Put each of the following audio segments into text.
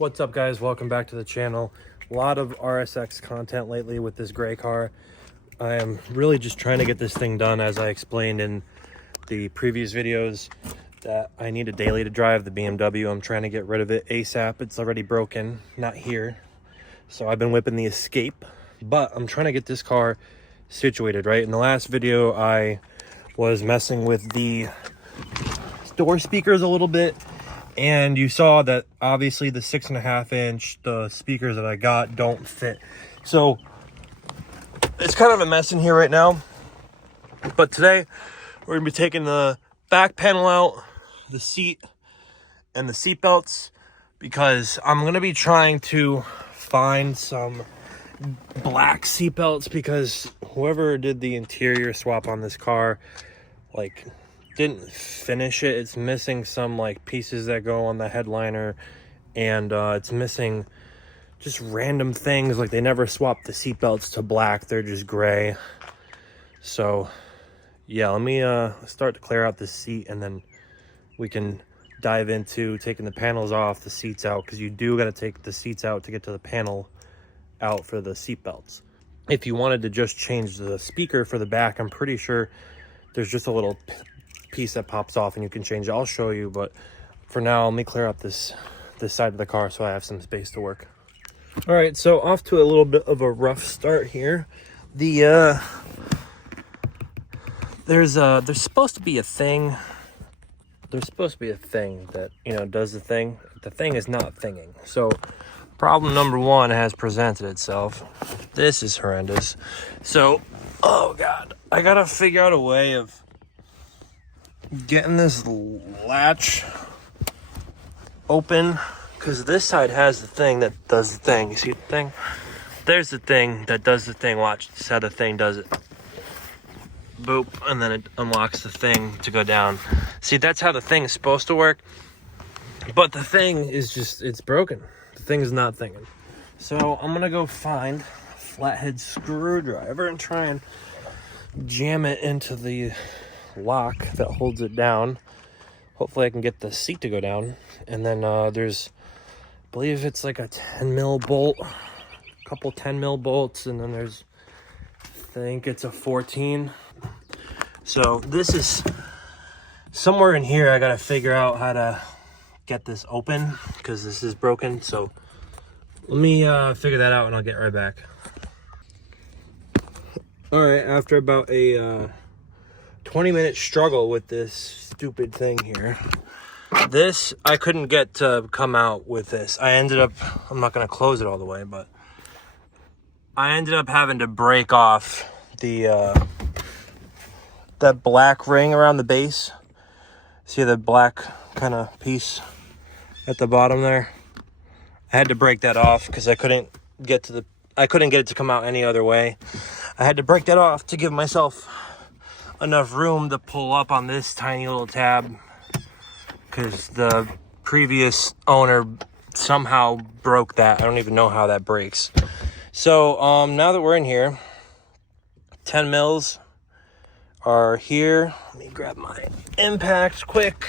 What's up, guys? Welcome back to the channel. A lot of RSX content lately with this gray car. I am really just trying to get this thing done, as I explained in the previous videos, that I need a daily to drive the BMW. I'm trying to get rid of it ASAP. It's already broken, not here. So I've been whipping the Escape, but I'm trying to get this car situated, right? In the last video, I was messing with the door speakers a little bit, and you saw that obviously the 6.5 inch, the speakers that I got don't fit. So it's kind of a mess in here right now. But today we're gonna be taking the back panel out, the seat, and the seat belts, because I'm gonna be trying to find some black seat belts, because whoever did the interior swap on this car, like, didn't finish it. It's missing some like pieces that go on the headliner, and it's missing just random things. Like, they never swapped the seat belts to black, they're just gray. So yeah, let me start to clear out the seat, and then we can dive into taking the panels off, the seats out, because you do got to take the seats out to get to the panel out for the seat belts. If you wanted to just change the speaker for the back, I'm pretty sure there's just a little piece that pops off and you can change it. I'll show you, but for now, let me clear out this side of the car so I have some space to work. All right, so off to a little bit of a rough start here. The there's supposed to be a thing. There's supposed to be a thing that, you know, does the thing. The thing is not thinging. So problem number one has presented itself. This is horrendous. So, oh God, I gotta figure out a way of getting this latch open, because this side has the thing that does the thing. You see the thing? There's the thing that does the thing. Watch, this is how the thing does it. Boop, and then it unlocks the thing to go down. See, that's how the thing is supposed to work, but the thing is just, it's broken. The thing is not thinking. So I'm gonna go find a flathead screwdriver and try and jam it into the lock that holds it down. Hopefully I can get the seat to go down. And then there's, I believe it's like a 10 mil bolt, a couple 10 mil bolts, and then there's, I think it's a 14. So this is somewhere in here. I gotta figure out how to get this open, because this is broken. So let me figure that out and I'll get right back. All right, after about a 20-minute struggle with this stupid thing here, this I couldn't get to come out with this. I ended up, I'm not going to close it all the way, but I ended up having to break off the that black ring around the base. See the black kind of piece at the bottom there? I had to break that off because I couldn't get it to come out any other way. I had to break that off to give myself enough room to pull up on this tiny little tab, because the previous owner somehow broke that. I don't even know how that breaks. So now that we're in here, 10 mils are here. Let me grab my impacts quick.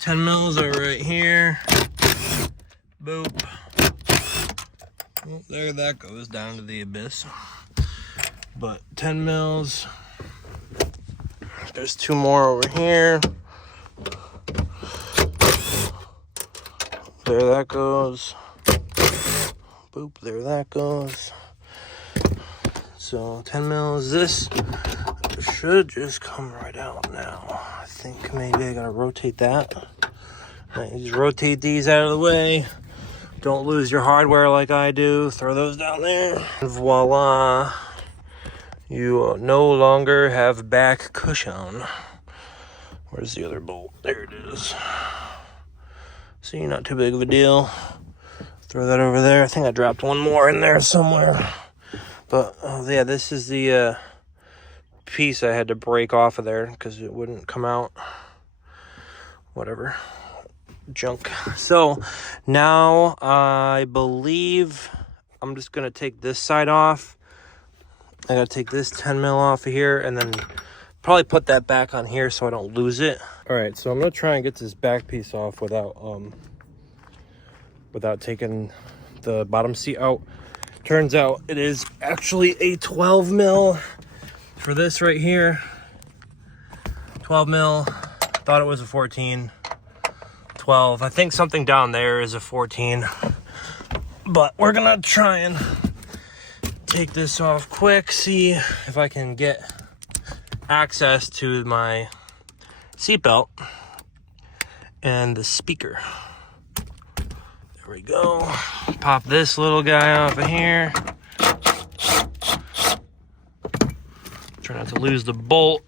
10 mils are right here. Boop. Oh, there that goes down to the abyss. But 10 mils. There's two more over here. There that goes. Boop, there that goes. So 10 mils. This should just come right out now. I think maybe I gotta rotate that. Right, just rotate these out of the way. Don't lose your hardware like I do. Throw those down there. Voila. You no longer have back cushion. Where's the other bolt? There it is. See, not too big of a deal. Throw that over there. I think I dropped one more in there somewhere. But yeah, this is the piece I had to break off of there because it wouldn't come out. Whatever. Junk. So now I believe I'm just going to take this side off. I gotta take this 10 mil off of here and then Probably put that back on here so I don't lose it. All right, so I'm gonna try and get this back piece off without taking the bottom seat out. Turns out it is actually a 12 mil for this right here. 12 mil, thought it was a 14. 12, I think something down there is a 14. But we're gonna try and take this off quick, see if I can get access to my seatbelt and the speaker. There we go. Pop this little guy off of here. Try not to lose the bolt.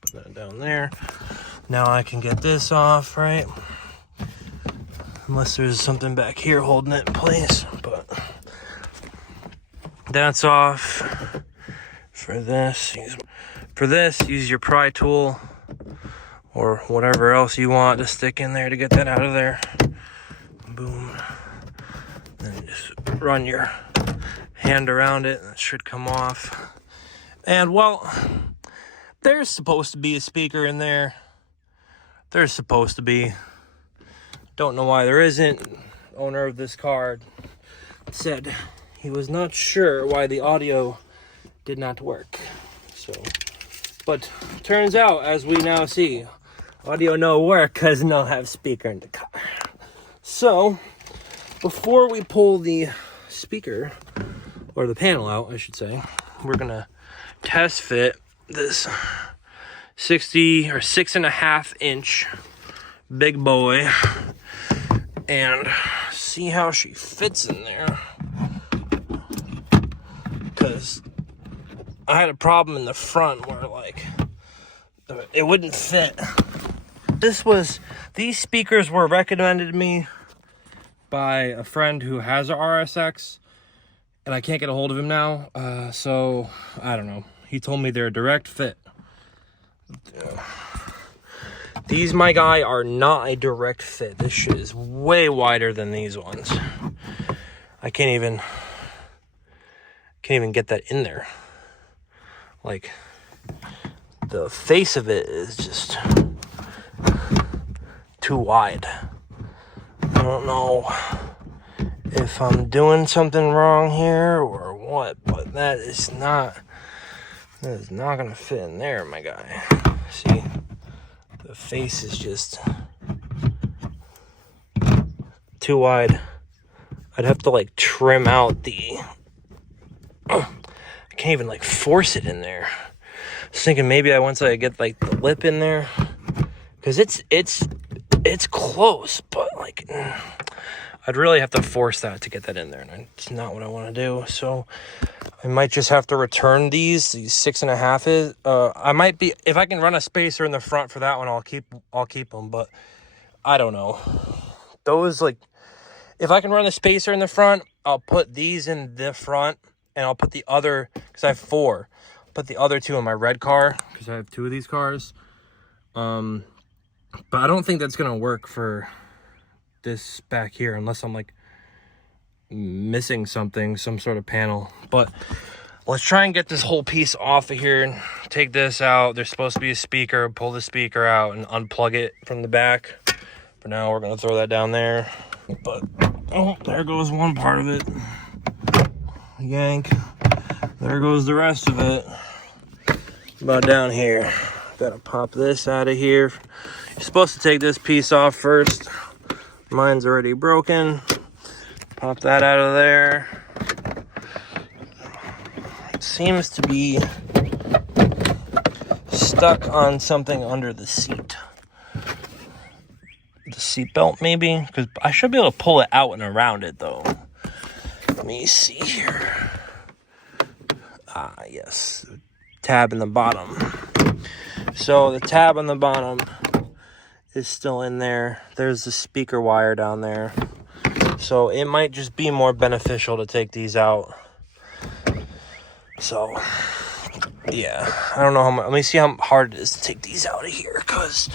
Put that down there. Now I can get this off, right? Unless there's something back here holding it in place, but that's off. For this, use your pry tool or whatever else you want to stick in there to get that out of there. Boom. Then just run your hand around it and it should come off. And well, there's supposed to be a speaker in there. There's supposed to be. Don't know why there isn't. Owner of this car said he was not sure why the audio did not work. So, but turns out, as we now see, audio no work because no have speaker in the car. So, before we pull the speaker, or the panel out, I should say, we're gonna test fit this 60 or 6.5 inch big boy and see how she fits in there. Because I had a problem in the front where like it wouldn't fit. These speakers were recommended to me by a friend who has a RSX, and I can't get a hold of him now. So I don't know. He told me they're a direct fit. These, my guy, are not a direct fit. This shit is way wider than these ones. I can't even get that in there. Like, the face of it is just too wide. I don't know if I'm doing something wrong here or what, but that is not gonna fit in there, my guy. See, the face is just too wide. I'd have to like trim out the I can't even like force it in there. I was thinking maybe once I get like the lip in there, because it's close, but like I'd really have to force that to get that in there, and it's not what I want to do. So I might just have to return these 6.5 is. I might be, if I can run a spacer in the front for that one, I'll keep them. But I don't know. Those, like, if I can run a spacer in the front, I'll put these in the front, and I'll put the other, because I have 4. Put the other 2 in my red car, because I have 2 of these cars. But I don't think that's gonna work for this back here unless I'm like missing something, some sort of panel. But let's try and get this whole piece off of here and take this out. There's supposed to be a speaker. Pull the speaker out and unplug it from the back. For now, we're gonna throw that down there. But oh, there goes one part of it. Yank. There goes the rest of it. About down here. Gotta pop this out of here. You're supposed to take this piece off first. Mine's already broken. Pop that out of there. It seems to be stuck on something under the seat. The seat belt, maybe? Because I should be able to pull it out and around it, though. Let me see here. Ah, yes. Tab in the bottom. So the tab on the bottom is still in there. There's the speaker wire down there. So it might just be more beneficial to take these out. So, yeah. I don't know how much. Let me see how hard it is to take these out of here. Because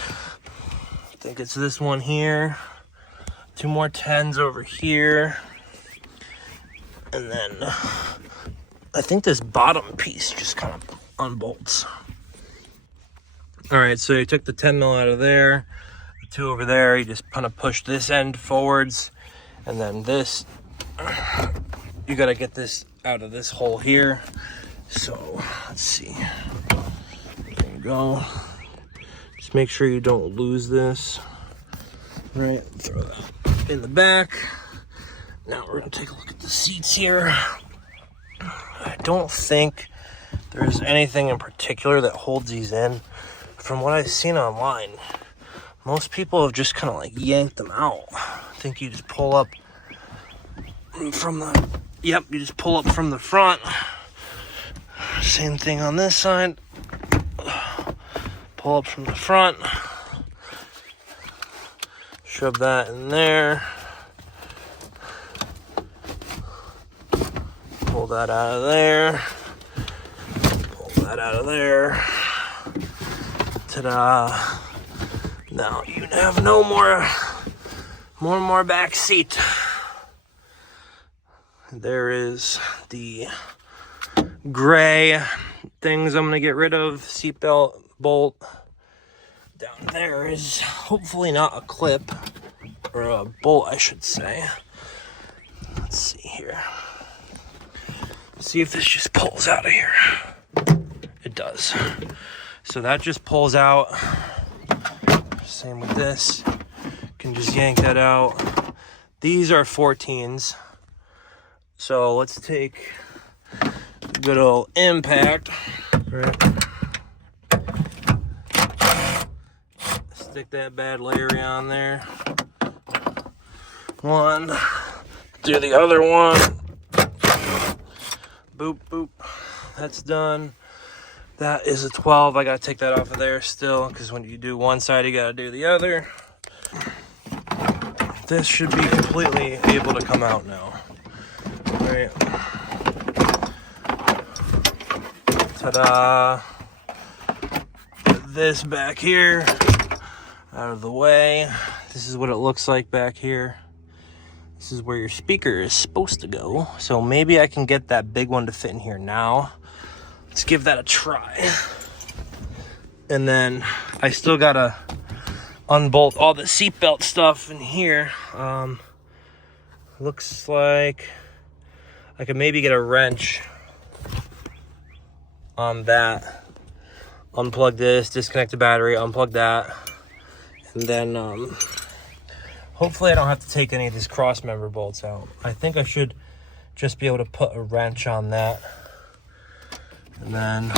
I think it's this one here. 2 more 10s over here. And then I think this bottom piece just kind of unbolts. All right, so you took the 10 mil out of there, the 2 over there, you just kind of push this end forwards, and then this, you gotta get this out of this hole here. So let's see, there you go. Just make sure you don't lose this. All right, throw that in the back. Now we're gonna take a look at the seats here. I don't think there's anything in particular that holds these in. From what I've seen online, most people have just kind of like yanked them out. I think you just pull up from the, yep, you just pull up from the front. Same thing on this side. Pull up from the front. Shove that in there. Pull that out of there. Pull that out of there. Ta-da. Now you have no more back seat. There is the gray things I'm gonna get rid of. Seatbelt bolt. Down there is hopefully not a clip, or a bolt I should say. Let's see here. See if this just pulls out of here. It does. So that just pulls out. Same with this. Can just yank that out. These are 14s. So let's take a good old impact. Right. Stick that bad Larry on there. One. Do the other one. Boop, boop. That's done. That is a 12. I gotta take that off of there still, because when you do one side, you gotta do the other. This should be completely able to come out now. All right. Ta-da. Put this back here, out of the way. This is what it looks like back here. This is where your speaker is supposed to go. So maybe I can get that big one to fit in here now. Let's give that a try. And then I still gotta unbolt all the seatbelt stuff in here. Looks like I could maybe get a wrench on that. Unplug this, disconnect the battery, unplug that. And then hopefully I don't have to take any of these cross member bolts out. I think I should just be able to put a wrench on that. And then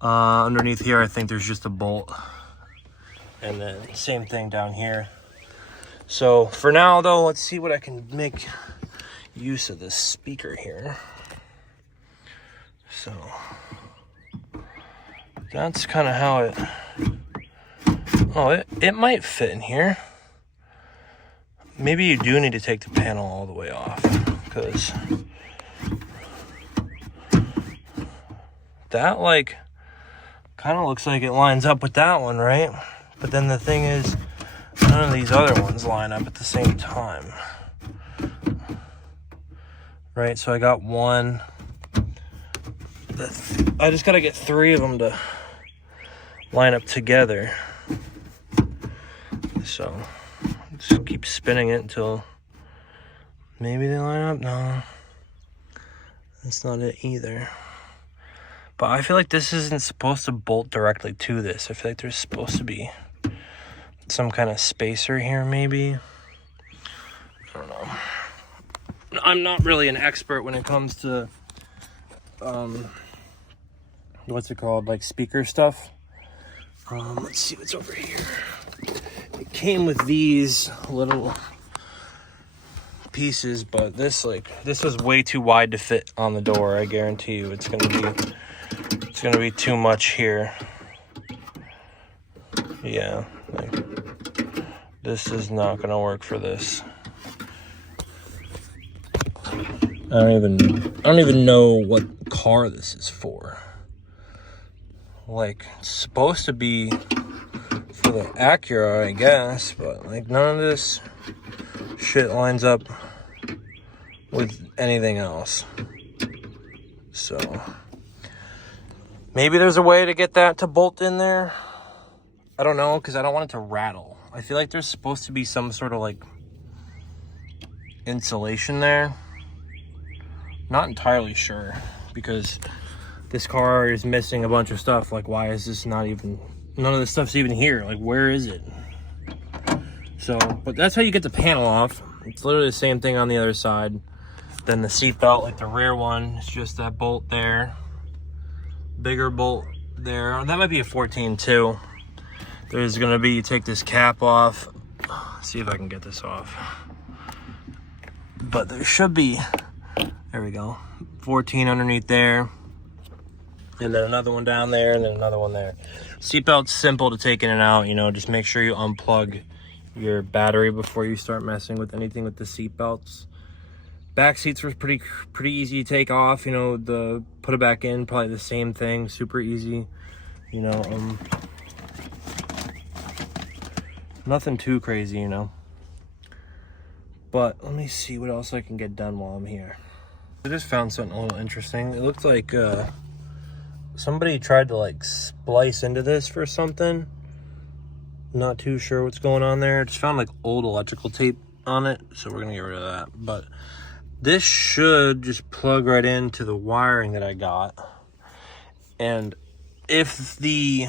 underneath here, I think there's just a bolt. And then same thing down here. So for now though, let's see what I can make use of this speaker here. So that's kind of how it, oh, it might fit in here. Maybe you do need to take the panel all the way off, because that like kind of looks like it lines up with that one, right? But then the thing is, none of these other ones line up at the same time, right? So I got one. I just gotta get 3 of them to line up together. So just keep spinning it until maybe they line up. No, that's not it either. But I feel like this isn't supposed to bolt directly to this. I feel like there's supposed to be some kind of spacer here, maybe. I don't know. I'm not really an expert when it comes to, what's it called? Like speaker stuff. Let's see what's over here. It came with these little pieces, but this was way too wide to fit on the door. I guarantee you it's gonna be too much here. Yeah, like this is not gonna work for this. I don't even know what car this is for. Like, it's supposed to be for the Acura, I guess, but like none of this shit lines up with anything else. So Maybe there's a way to get that to bolt in there. I don't know, because I don't want it to rattle. I feel like there's supposed to be some sort of like insulation there. Not entirely sure, because this car is missing a bunch of stuff. Like, why is this not even, none of this stuff's even here? Like, where is it? So, but that's how you get the panel off. It's literally the same thing on the other side. Then the seat belt, like the rear one, it's just that bolt there. Bigger bolt there. That might be a 14 too. There's gonna be, you take this cap off. See if I can get this off. But there should be, there we go, 14 underneath there. And then another one down there, and then another one there. Seatbelt's simple to take in and out, you know, just make sure you unplug your battery before you start messing with anything with the seatbelts. Back seats were pretty easy to take off, you know, put it back in, probably the same thing, super easy, you know, nothing too crazy, you know. But let me see what else I can get done while I'm here. I just found something a little interesting. It looked like somebody tried to like splice into this for something. Not too sure what's going on there. Just found like old electrical tape on it, so we're gonna get rid of that. But this should just plug right into the wiring that I got. And if the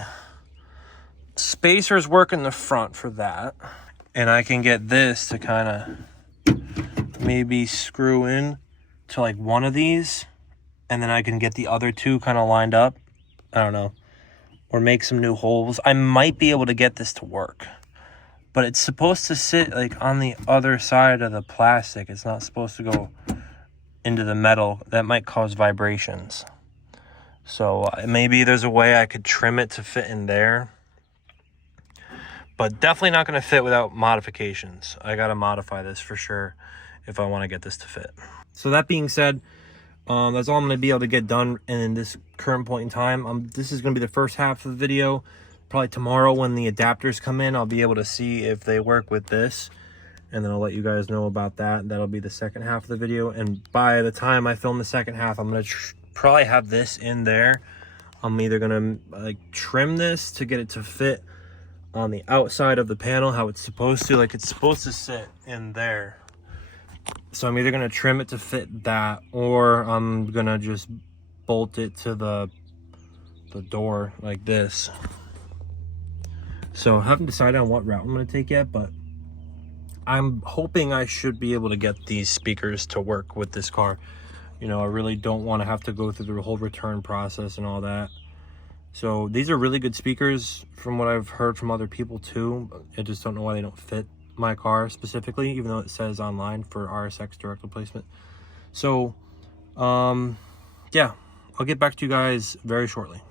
spacers work in the front for that, and I can get this to kind of maybe screw in to like one of these, and then I can get the other two kind of lined up, I don't know, or make some new holes, I might be able to get this to work. But it's supposed to sit like on the other side of the plastic. It's not supposed to go into the metal. That might cause vibrations. So maybe there's a way I could trim it to fit in there. But definitely not going to fit without modifications. I got to modify this for sure if I want to get this to fit. So that being said, that's all I'm going to be able to get done in this current point in time. This is going to be the first half of the video. Probably tomorrow when the adapters come in, I'll be able to see if they work with this. And then I'll let you guys know about that. That'll be the second half of the video. And by the time I film the second half, I'm going to probably have this in there. I'm either going to like trim this to get it to fit on the outside of the panel, how it's supposed to. Like, it's supposed to sit in there. So I'm either going to trim it to fit that, or I'm going to just bolt it to the door like this. So I haven't decided on what route I'm going to take yet, but I'm hoping I should be able to get these speakers to work with this car. You know, I really don't want to have to go through the whole return process and all that. So these are really good speakers from what I've heard from other people too. I just don't know why they don't fit my car specifically, even though it says online for RSX direct replacement. So, yeah, I'll get back to you guys very shortly.